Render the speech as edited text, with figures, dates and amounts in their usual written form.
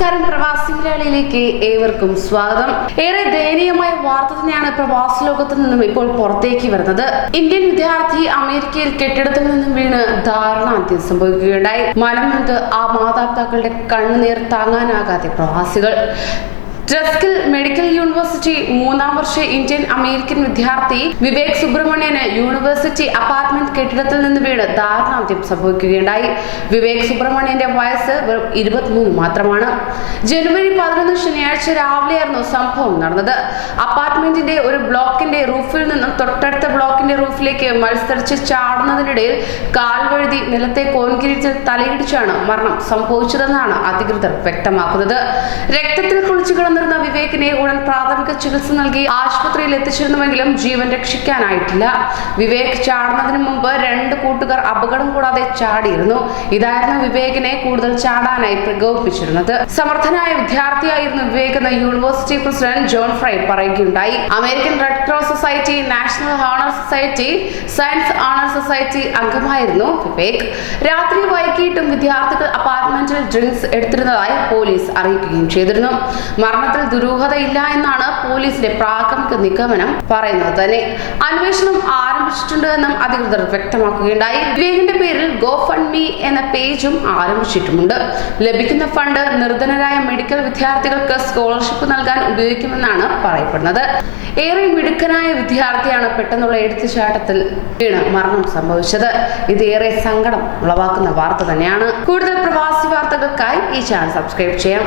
നമസ്കാരം, പ്രവാസി മലയാളിയിലേക്ക് ഏവർക്കും സ്വാഗതം. ഏറെ ദയനീയമായ വാർത്ത തന്നെയാണ് പ്രവാസി ലോകത്ത് നിന്നും ഇപ്പോൾ പുറത്തേക്ക് വരുന്നത്. ഇന്ത്യൻ വിദ്യാർത്ഥി അമേരിക്കയിൽ കെട്ടിടത്തിൽ നിന്നും വീണ് ദാരുണാന്ത്യം സംഭവിക്കുകയുണ്ടായി. മനം നൊന്ത് ആ മാതാപിതാക്കളുടെ കണ്ണുനീർ താങ്ങാനാകാതെ പ്രവാസികൾ. ഡ്രസ്കിൽ മെഡിക്കൽ യൂണിവേഴ്സിറ്റി 3ാം വർഷ ഇന്ത്യൻ അമേരിക്കൻ വിദ്യാർത്ഥി വിവേക് സുബ്രഹ്മണ്യന് യൂണിവേഴ്സിറ്റി അപ്പാർട്ട്മെന്റ് കെട്ടിടത്തിൽ നിന്ന് വീണ് ദാരുണാന്ത്യം സംഭവിക്കുകയുണ്ടായി. വിവേക് സുബ്രഹ്മണ്യന്റെ വയസ്സ് വെറും 23 മാത്രമാണ്. ജനുവരി 11 ശനിയാഴ്ച രാവിലെയായിരുന്നു സംഭവം നടന്നത്. അപ്പാർട്ട്മെന്റിന്റെ ഒരു ബ്ലോക്കിന്റെ റൂഫിൽ നിന്നും തൊട്ടടുത്ത ബ്ലോക്കിന്റെ റൂഫിലേക്ക് മത്സരിച്ച് ചാടുന്നതിനിടയിൽ കാൽ വഴുതി നിലത്തെ കോൺക്രീറ്റിൽ തലയിടിച്ചാണ് മരണം സംഭവിച്ചതെന്നാണ് അധികൃതർ വ്യക്തമാക്കുന്നത്. രക്തത്തിൽ കുളിച്ചു കിടന്നിരുന്ന വിവേകിനെ ഉടൻ പ്രാഥമിക ചികിത്സ നൽകി ആശുപത്രിയിൽ എത്തിച്ചിരുന്നുവെങ്കിലും ജീവൻ രക്ഷിക്കാനായിട്ടില്ല. വിവേക് ചാടുന്നതിന് മുമ്പ് 2 കൂട്ടുകാർ അപകടം കൂടാതെ ചാടിയിരുന്നു. ഇതായിരുന്നു വിവേകിനെ കൂടുതൽ ചാടാനായി പ്രകോപിപ്പിച്ചിരുന്നത്. സമർത്ഥനായ വിദ്യാർത്ഥിയായിരുന്നു വിവേക് എന്ന് യൂണിവേഴ്സിറ്റി പ്രസിഡന്റ് ജോൺ ഫ്രൈ പറയുകയുണ്ടായി. American red cross society, national honour society, science honour society അംഗമായിരുന്നു വിവേക്. രാത്രി വൈകിട്ടും വിദ്യാർത്ഥികൾ അപ്പാർട്ട്മെന്റിൽ ഡ്രിങ്ക്സ് എടുത്തിരുന്നതായി പോലീസ് അറിയിക്കുകയും ചെയ്തിരുന്നു. മരണത്തിൽ ദുരൂഹതയില്ല എന്നാണ് പോലീസിന്റെ പ്രാഥമിക നിഗമനം പറയുന്നത് തന്നെ. അന്വേഷണം ആരംഭിച്ചിട്ടുണ്ട് എന്നും അധികൃതർ വ്യക്തമാക്കുകയുണ്ടായി. വിവേകിന്റെ പേരിൽ GoFundMe എന്ന പേജും ആരംഭിച്ചിട്ടുമുണ്ട്. ലഭിക്കുന്ന ഫണ്ട് നിർധനരായ മെഡിക്കൽ വിദ്യാർത്ഥികൾക്ക് സ്കോളർഷിപ്പ് നൽകാൻ ഉപയോഗിക്കുമെന്നാണ് പറയപ്പെടുന്നത്. ഏറെ മിടുക്കനായ വിദ്യാർത്ഥിയാണ് പെട്ടെന്നുള്ള എടുത്തുചാട്ടത്തിൽ വീണ് മരണം സംഭവിച്ചത്. ഇത് ഏറെ സങ്കടം ഉളവാക്കുന്ന വാർത്ത തന്നെയാണ്. കൂടുതൽ പ്രവാസി വാർത്തകൾക്കായി ഈ ചാനൽ സബ്സ്ക്രൈബ് ചെയ്യാം.